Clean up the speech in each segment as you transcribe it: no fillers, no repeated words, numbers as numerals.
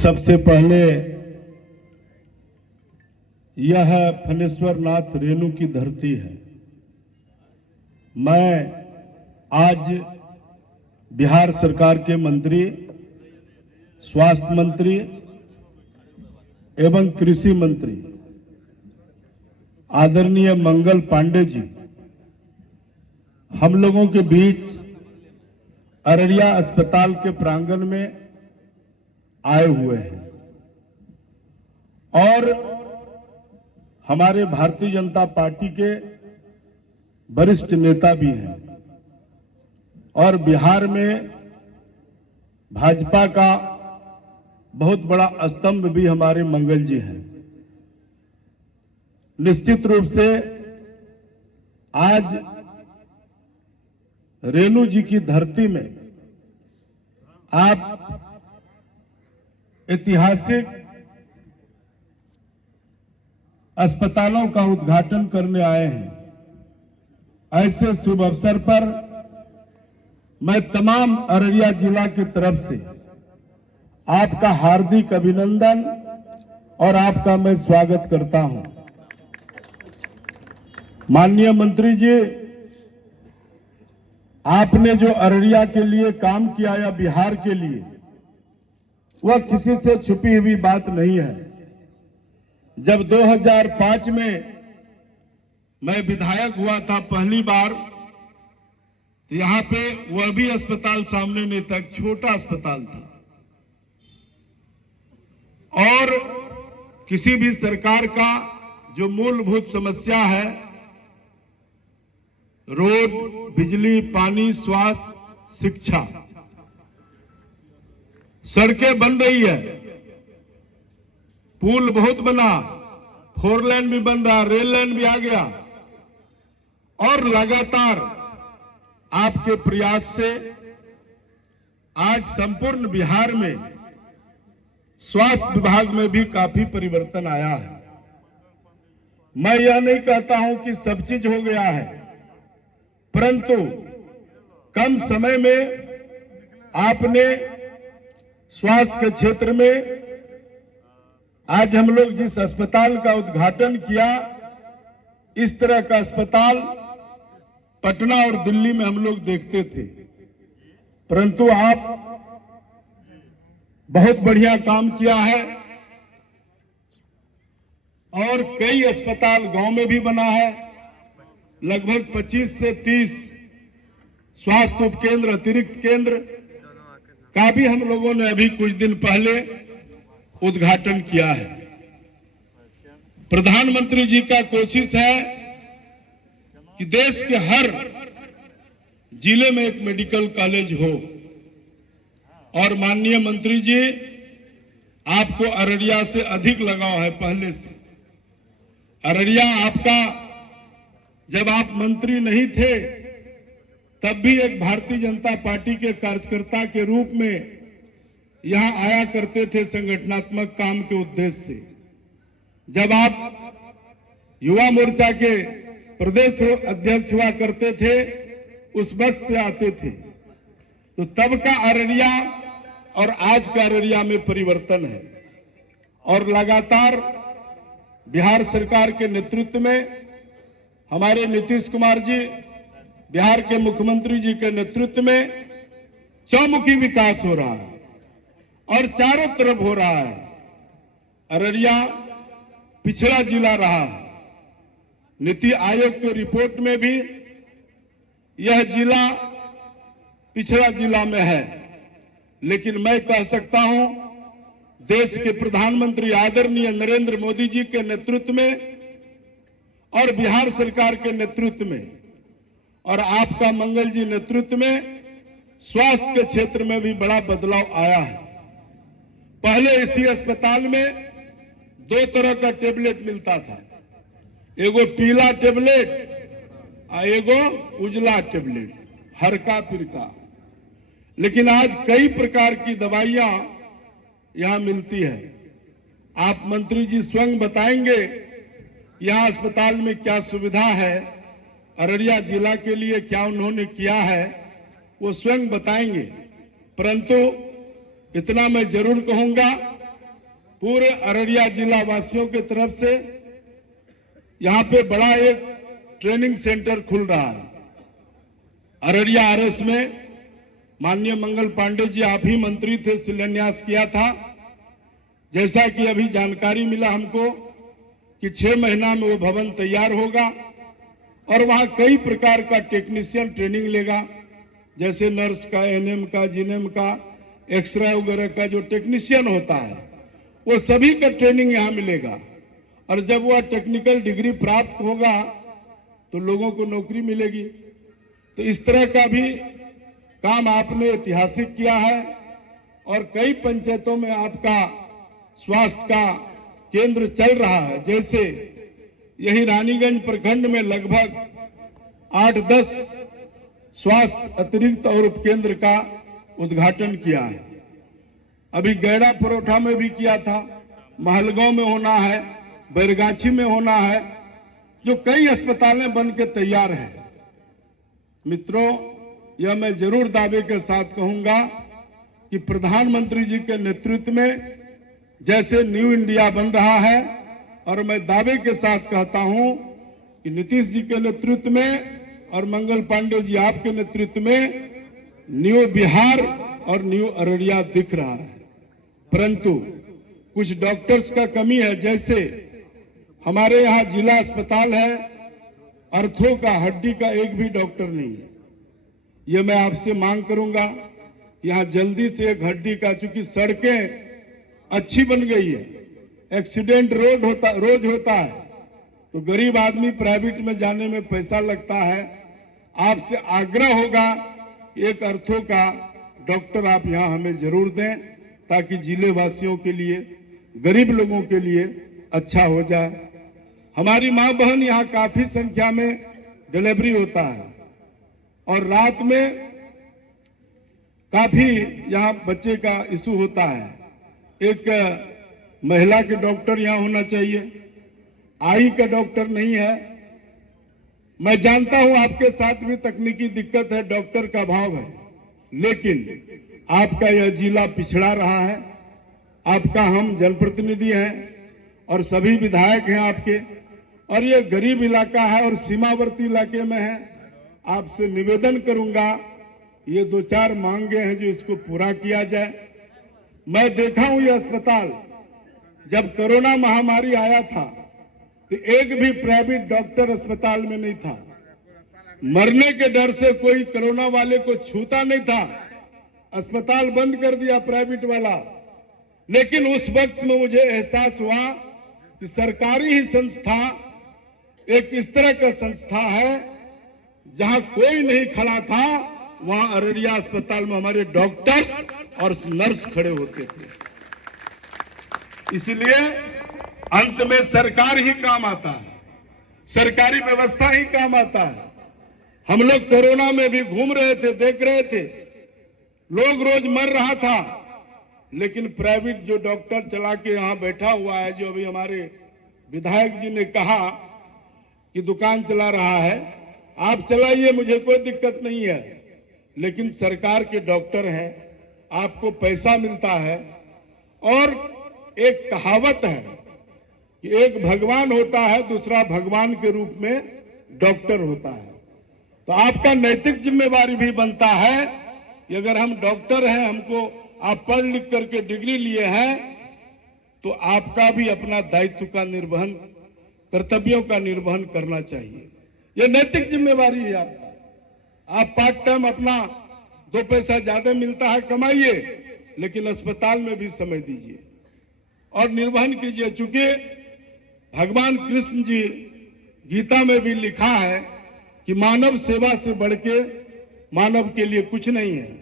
सबसे पहले यह फणेश्वर नाथ रेणु की धरती है। मैं आज बिहार सरकार के मंत्री, स्वास्थ्य मंत्री एवं कृषि मंत्री आदरणीय मंगल पांडे जी हम लोगों के बीच अररिया अस्पताल के प्रांगण में आए हुए हैं और हमारे भारतीय जनता पार्टी के वरिष्ठ नेता भी हैं और बिहार में भाजपा का बहुत बड़ा स्तंभ भी हमारे मंगल जी हैं। निश्चित रूप से आज रेणु जी की धरती में आप ऐतिहासिक अस्पतालों का उद्घाटन करने आए हैं। ऐसे शुभ अवसर पर मैं तमाम अररिया जिला की तरफ से आपका हार्दिक अभिनंदन और आपका मैं स्वागत करता हूं। माननीय मंत्री जी, आपने जो अररिया के लिए काम किया या बिहार के लिए, वह किसी से छुपी हुई बात नहीं है। जब 2005 में मैं विधायक हुआ था पहली बार, तो यहां पे वह भी अस्पताल सामने नहीं था, एक छोटा अस्पताल था और किसी भी सरकार का जो मूलभूत समस्या है, रोड, बिजली, पानी, स्वास्थ्य, शिक्षा, सड़कें बन रही है, पुल बहुत बना, 4 लेन भी बन रहा, रेल लाइन भी आ गया और लगातार आपके प्रयास से आज संपूर्ण बिहार में स्वास्थ्य विभाग में भी काफी परिवर्तन आया है। मैं यह नहीं कहता हूं कि सब चीज हो गया है, परंतु कम समय में आपने स्वास्थ्य के क्षेत्र में आज हम लोग जिस अस्पताल का उद्घाटन किया, इस तरह का अस्पताल पटना और दिल्ली में हम लोग देखते थे, परंतु आप बहुत बढ़िया काम किया है और कई अस्पताल गांव में भी बना है। लगभग 25 से 30 स्वास्थ्य उपकेंद्र, अतिरिक्त केंद्र का भी हम लोगों ने अभी कुछ दिन पहले उद्घाटन किया है। प्रधानमंत्री जी का कोशिश है कि देश के हर जिले में एक मेडिकल कॉलेज हो और माननीय मंत्री जी, आपको अररिया से अधिक लगाव है पहले से। अररिया आपका, जब आप मंत्री नहीं थे तब भी एक भारतीय जनता पार्टी के कार्यकर्ता के रूप में यहां आया करते थे संगठनात्मक काम के उद्देश्य से। जब आप युवा मोर्चा के प्रदेश अध्यक्ष हुआ करते थे, उस वक्त से आते थे, तो तब का अररिया और आज का अररिया में परिवर्तन है और लगातार बिहार सरकार के नेतृत्व में हमारे नीतीश कुमार जी, बिहार के मुख्यमंत्री जी के नेतृत्व में चौमुखी विकास हो रहा है और चारों तरफ हो रहा है। अररिया पिछड़ा जिला रहा है। नीति आयोग की रिपोर्ट में भी यह जिला पिछड़ा जिला में है, लेकिन मैं कह सकता हूं, देश के प्रधानमंत्री आदरणीय नरेंद्र मोदी जी के नेतृत्व में और बिहार सरकार के नेतृत्व में और आपका मंगल जी नेतृत्व में स्वास्थ्य के क्षेत्र में भी बड़ा बदलाव आया है। पहले इसी अस्पताल में 2 तरह का टेबलेट मिलता था, एगो पीला टेबलेट और एगो उजला टेबलेट, हरका फिरका। लेकिन आज कई प्रकार की दवाइयां यहां मिलती है। आप मंत्री जी स्वयं बताएंगे यहां अस्पताल में क्या सुविधा है, अररिया जिला के लिए क्या उन्होंने किया है, वो स्वयं बताएंगे। परंतु इतना मैं जरूर कहूंगा पूरे अररिया जिला वासियों की तरफ से यहाँ पे बड़ा एक ट्रेनिंग सेंटर खुल रहा है। अररिया आरएस में माननीय मंगल पांडे जी, आप ही मंत्री थे, शिलान्यास किया था। जैसा कि अभी जानकारी मिला हमको कि 6 महीना में वो भवन तैयार होगा और वहां कई प्रकार का टेक्नीशियन ट्रेनिंग लेगा, जैसे नर्स का, एनएम का, जीएनएम का, एक्सरे वगैरह का जो टेक्नीशियन होता है वो सभी का ट्रेनिंग यहाँ मिलेगा। और जब वह टेक्निकल डिग्री प्राप्त होगा तो लोगों को नौकरी मिलेगी। तो इस तरह का भी काम आपने ऐतिहासिक किया है और कई पंचायतों में आपका स्वास्थ्य का केंद्र चल रहा है। जैसे यही रानीगंज प्रखंड में लगभग 8-10 स्वास्थ्य अतिरिक्त और उपकेंद्र का उद्घाटन किया है। अभी गैड़ा परोठा में भी किया था, महलगांव में होना है, बैरगाछी में होना है, जो कई अस्पतालें बन के तैयार हैं। मित्रों, यह मैं जरूर दावे के साथ कहूंगा कि प्रधानमंत्री जी के नेतृत्व में जैसे न्यू इंडिया बन रहा है, और मैं दावे के साथ कहता हूं कि नीतीश जी के नेतृत्व में और मंगल पांडे जी आपके नेतृत्व में न्यू बिहार और न्यू अररिया दिख रहा है। परंतु कुछ डॉक्टर्स का कमी है। जैसे हमारे यहाँ जिला अस्पताल है, अर्थों का, हड्डी का एक भी डॉक्टर नहीं है। ये मैं आपसे मांग करूंगा, यहाँ जल्दी से एक हड्डी का, चूंकि सड़कें अच्छी बन गई है, एक्सीडेंट रोज होता है, तो गरीब आदमी प्राइवेट में जाने में पैसा लगता है। आपसे आग्रह होगा कि एक अर्थों का डॉक्टर आप यहाँ हमें जरूर दें, ताकि जिले वासियों के लिए, गरीब लोगों के लिए अच्छा हो जाए। हमारी माँ बहन यहाँ काफी संख्या में डिलीवरी होता है और रात में काफी यहाँ बच्चे का इशू होता है। एक महिला के डॉक्टर यहाँ होना चाहिए, आई का डॉक्टर नहीं है। मैं जानता हूं आपके साथ भी तकनीकी दिक्कत है, डॉक्टर का अभाव है, लेकिन आपका यह जिला पिछड़ा रहा है। आपका हम जनप्रतिनिधि हैं और सभी विधायक हैं आपके, और ये गरीब इलाका है और सीमावर्ती इलाके में है। आपसे निवेदन करूंगा, ये 2-4 मांगे हैं जो इसको पूरा किया जाए। मैं देखा हूं ये अस्पताल, जब कोरोना महामारी आया था तो एक भी प्राइवेट डॉक्टर अस्पताल में नहीं था। मरने के डर से कोई कोरोना वाले को छूता नहीं था, अस्पताल बंद कर दिया प्राइवेट वाला। लेकिन उस वक्त में मुझे एहसास हुआ कि सरकारी ही संस्था एक इस तरह का संस्था है, जहां कोई नहीं खड़ा था, वहां अररिया अस्पताल में हमारे डॉक्टर्स और नर्स खड़े होते थे। इसलिए अंत में सरकार ही काम आता है, सरकारी व्यवस्था ही काम आता है। हम लोग कोरोना में भी घूम रहे थे, देख रहे थे, लोग रोज मर रहा था, लेकिन प्राइवेट जो डॉक्टर चला के यहां बैठा हुआ है, जो अभी हमारे विधायक जी ने कहा कि दुकान चला रहा है, आप चलाइए, मुझे कोई दिक्कत नहीं है, लेकिन सरकार के डॉक्टर हैं, आपको पैसा मिलता है। और एक कहावत है कि एक भगवान होता है, दूसरा भगवान के रूप में डॉक्टर होता है। तो आपका नैतिक जिम्मेवारी भी बनता है कि अगर हम डॉक्टर हैं, हमको आप पढ़ लिख करके डिग्री लिए हैं, तो आपका भी अपना दायित्व का निर्वहन, कर्तव्यों का निर्वहन करना चाहिए। यह नैतिक जिम्मेवारी है आपका। आप पार्ट टाइम अपना 2 पैसा ज्यादा मिलता है, कमाइए, लेकिन अस्पताल में भी समय दीजिए और निर्वहन कीजिए। चूंकि भगवान कृष्ण जी गीता में भी लिखा है कि मानव सेवा से बढ़ के मानव के लिए कुछ नहीं है।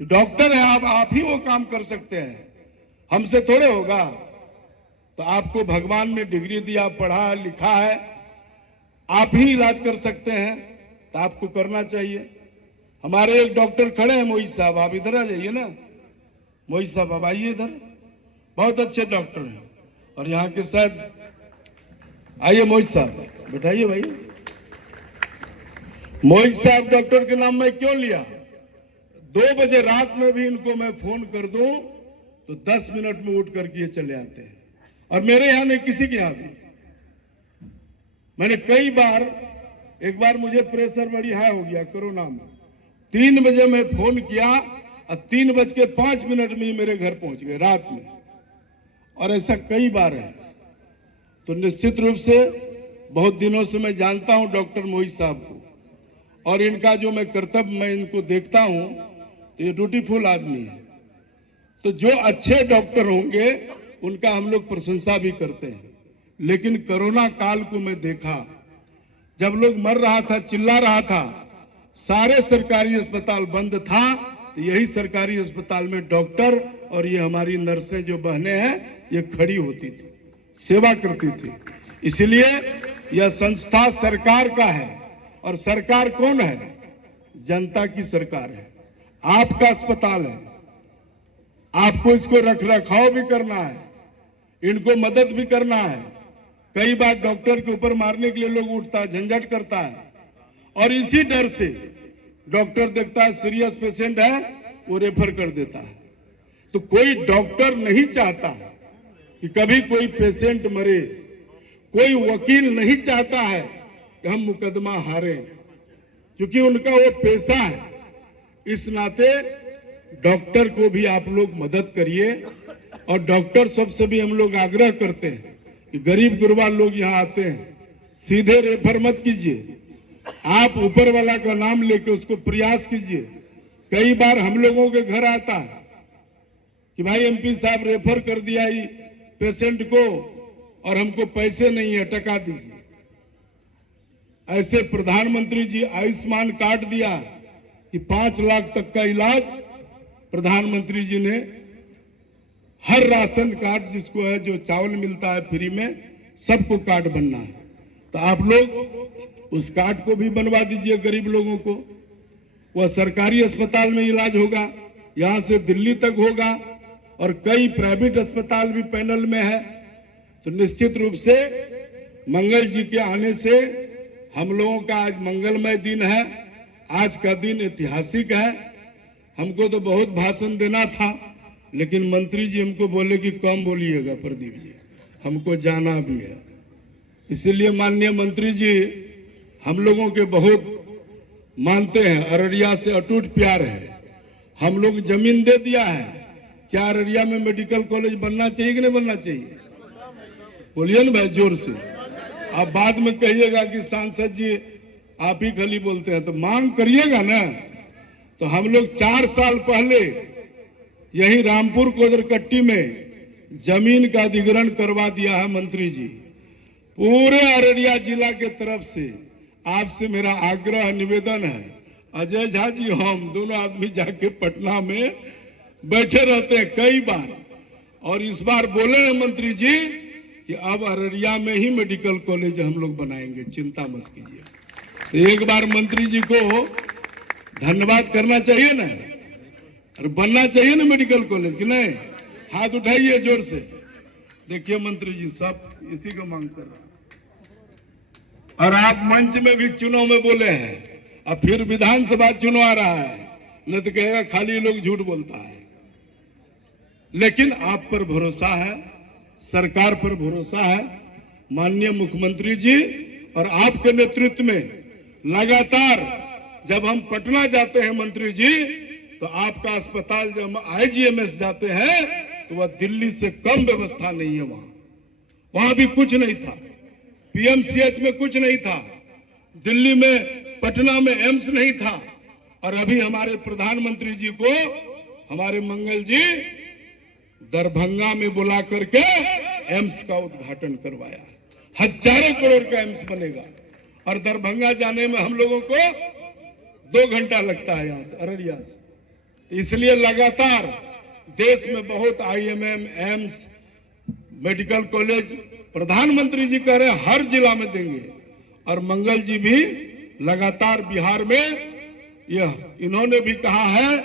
डॉक्टर है आप ही वो काम कर सकते हैं, हमसे थोड़े होगा। तो आपको भगवान ने डिग्री दिया, पढ़ा लिखा है, आप ही इलाज कर सकते हैं, तो आपको करना चाहिए। हमारे एक डॉक्टर खड़े हैं, मोहित साहब, आप इधर आ जाइए ना। मोहित साहब आप आइए इधर, बहुत अच्छे डॉक्टर हैं और यहाँ के शायद, आइए मोहित साहब, बैठाइए भाई। मोहित साहब डॉक्टर के नाम में क्यों लिया? 2 बजे रात में भी इनको मैं फोन कर दूं तो 10 मिनट में उठ करके ये चले आते हैं। और मेरे यहाँ नहीं, किसी के यहाँ भी। मैंने कई बार, एक बार मुझे प्रेशर बड़ी हाई हो गया कोरोना में, 3 बजे मैं फोन किया और 3:05 में मेरे घर पहुंच गए रात में। और ऐसा कई बार है। तो निश्चित रूप से बहुत दिनों से मैं जानता हूं डॉक्टर मोहित साहब को, और इनका जो मैं कर्तव्य मैं इनको देखता हूं, तो ये ड्यूटीफुल आदमी है। तो जो अच्छे डॉक्टर होंगे उनका हम लोग प्रशंसा भी करते हैं। लेकिन कोरोना काल को मैं देखा, जब लोग मर रहा था, चिल्ला रहा था, सारे सरकारी अस्पताल बंद था, तो यही सरकारी अस्पताल में डॉक्टर और ये हमारी नर्सें जो बहनें हैं, ये खड़ी होती थी, सेवा करती थी। इसलिए यह संस्था सरकार का है। और सरकार कौन है? जनता की सरकार है। आपका अस्पताल है, आपको इसको रख रखाव भी करना है, इनको मदद भी करना है। कई बार डॉक्टर के ऊपर मारने के लिए लोग उठता है, झंझट करता है, और इसी डर से डॉक्टर देखता है सीरियस पेशेंट है, वो रेफर कर देता है। तो कोई डॉक्टर नहीं चाहता कि कभी कोई पेशेंट मरे, कोई वकील नहीं चाहता है कि हम मुकदमा हारें, क्योंकि उनका वो पेशा है। इस नाते डॉक्टर को भी आप लोग मदद करिए। और डॉक्टर सबसे भी हम लोग आग्रह करते हैं कि गरीब गुरबा लोग यहाँ आते हैं, सीधे रेफर मत कीजिए, आप ऊपर वाला का नाम लेके उसको प्रयास कीजिए। कई बार हम लोगों के घर आता है कि भाई एमपी साहब रेफर कर दिया ही पेशेंट को और हमको पैसे नहीं है, टका दीजिए। ऐसे प्रधानमंत्री जी आयुष्मान कार्ड दिया कि 5 लाख तक का इलाज प्रधानमंत्री जी ने, हर राशन कार्ड जिसको है, जो चावल मिलता है फ्री में, सबको कार्ड बनना है। तो आप लोग उस कार्ड को भी बनवा दीजिए गरीब लोगों को। वह सरकारी अस्पताल में इलाज होगा, यहां से दिल्ली तक होगा, और कई प्राइवेट अस्पताल भी पैनल में है। तो निश्चित रूप से मंगल जी के आने से हम लोगों का आज मंगलमय दिन है। आज का दिन ऐतिहासिक है। हमको तो बहुत भाषण देना था, लेकिन मंत्री जी हमको बोले कि कम बोलिएगा प्रदीप जी, हमको जाना भी है। इसलिए माननीय मंत्री जी हम लोगों के बहुत मानते हैं, अररिया से अटूट प्यार है। हम लोग जमीन दे दिया है। क्या अररिया में मेडिकल कॉलेज बनना चाहिए कि नहीं बनना चाहिए? बोलिए ना भाई जोर से। आप बाद में कहिएगा कि सांसद जी आप ही खाली बोलते हैं, तो मांग करिएगा ना। तो हम लोग 4 साल पहले यही रामपुर कोदरकट्टी में जमीन का अधिग्रहण करवा दिया है मंत्री जी। पूरे अररिया जिला के तरफ से आपसे मेरा आग्रह निवेदन है, अजय झा जी हम दोनों आदमी जाके पटना में बैठे रहते हैं कई बार, और इस बार बोले हैं मंत्री जी कि अब अररिया में ही मेडिकल कॉलेज हम लोग बनाएंगे, चिंता मत कीजिए। तो एक बार मंत्री जी को धन्यवाद करना चाहिए ना, और बनना चाहिए ना मेडिकल कॉलेज कि नहीं? हाथ उठाइए जोर से। देखिए मंत्री जी सब इसी को मांग कर रहे हैं। और आप मंच में भी चुनाव में बोले हैं, अब फिर विधानसभा चुनाव आ रहा है, न तो कहेगा खाली लोग झूठ बोलता है। लेकिन आप पर भरोसा है, सरकार पर भरोसा है। माननीय मुख्यमंत्री जी और आपके नेतृत्व में लगातार जब हम पटना जाते हैं मंत्री जी, तो आपका अस्पताल जब हम आईजीएमएस जाते हैं तो वह दिल्ली से कम व्यवस्था नहीं है। वहां भी कुछ नहीं था, पीएमसीएच में कुछ नहीं था, दिल्ली में पटना में एम्स नहीं था। और अभी हमारे प्रधानमंत्री जी को हमारे मंगल जी दरभंगा में बुला करके एम्स का उद्घाटन करवाया। हजारों करोड़ का एम्स बनेगा, और दरभंगा जाने में हम लोगों को 2 घंटा लगता है यहां से, अररिया से। इसलिए लगातार देश में बहुत आईएमएम, एम्स, मेडिकल कॉलेज प्रधानमंत्री जी कह रहे हैं हर जिला में देंगे, और मंगल जी भी लगातार बिहार में यह इन्होंने भी कहा है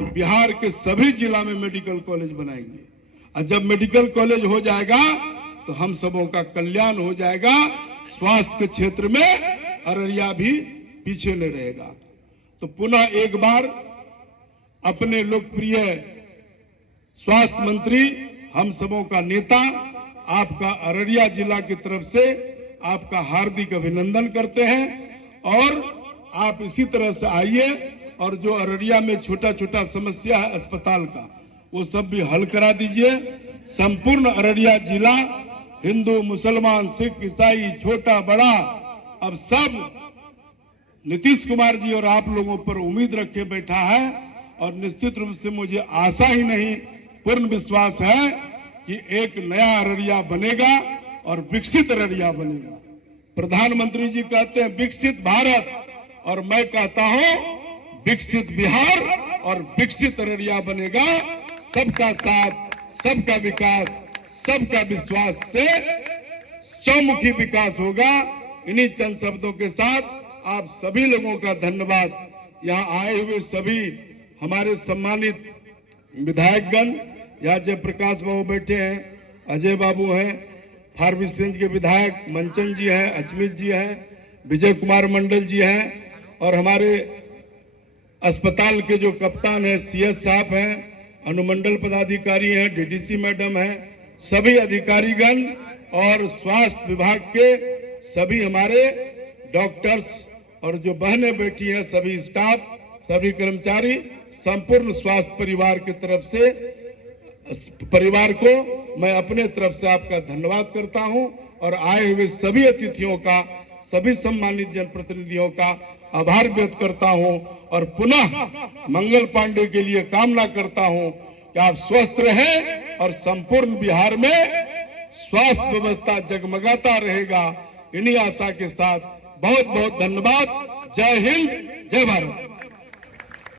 तो बिहार के सभी जिला में मेडिकल कॉलेज बनाएंगे। और जब मेडिकल कॉलेज हो जाएगा तो हम सबों का कल्याण हो जाएगा। स्वास्थ्य के क्षेत्र में अररिया भी पीछे नहीं रहेगा। तो पुनः एक बार अपने लोकप्रिय स्वास्थ्य मंत्री, हम सबों का नेता, आपका अररिया जिला की तरफ से आपका हार्दिक अभिनंदन करते हैं और आप इसी तरह से आइए और जो अररिया में छोटा छोटा समस्या है अस्पताल का, वो सब भी हल करा दीजिए। संपूर्ण अररिया जिला हिंदू, मुसलमान, सिख, ईसाई, छोटा बड़ा, अब सब नीतीश कुमार जी और आप लोगों पर उम्मीद रखे बैठा है और निश्चित रूप से मुझे आशा ही नहीं, पूर्ण विश्वास है कि एक नया अररिया बनेगा और विकसित अररिया बनेगा। प्रधानमंत्री जी कहते हैं विकसित भारत, और मैं कहता हूं विकसित बिहार और विकसित अररिया बनेगा। सबका साथ, सबका विकास, सबका विश्वास से चौमुखी विकास होगा। इन्हीं चंद शब्दों के साथ आप सभी लोगों का धन्यवाद। यहाँ आए हुए सभी हमारे सम्मानित विधायकगण, यहाँ जयप्रकाश बाबू बैठे हैं, अजय बाबू हैं, फारबिसगंज के विधायक मंचन जी हैं, अचमित जी हैं, विजय कुमार मंडल जी हैं, और हमारे अस्पताल के जो कप्तान हैं CS साहब हैं, अनुमंडल पदाधिकारी हैं, DDC मैडम हैं, सभी अधिकारीगण और स्वास्थ्य विभाग के सभी हमारे डॉक्टर्स और जो बहनें बैठी हैं, सभी स्टाफ, सभी कर्मचारी, संपूर्ण स्वास्थ्य परिवार की तरफ से परिवार को मैं अपने तरफ से आपका धन्यवाद करता हूं और आए हुए सभी अतिथियों का, सभी सम्मानित जनप्रतिनिधियों का आभार व्यक्त करता हूं और पुनः मंगल पांडे के लिए कामना करता हूं कि आप स्वस्थ रहें और संपूर्ण बिहार में स्वास्थ्य व्यवस्था जगमगाता रहेगा। इन्हीं आशा के साथ बहुत बहुत धन्यवाद। जय हिंद, जय भारत।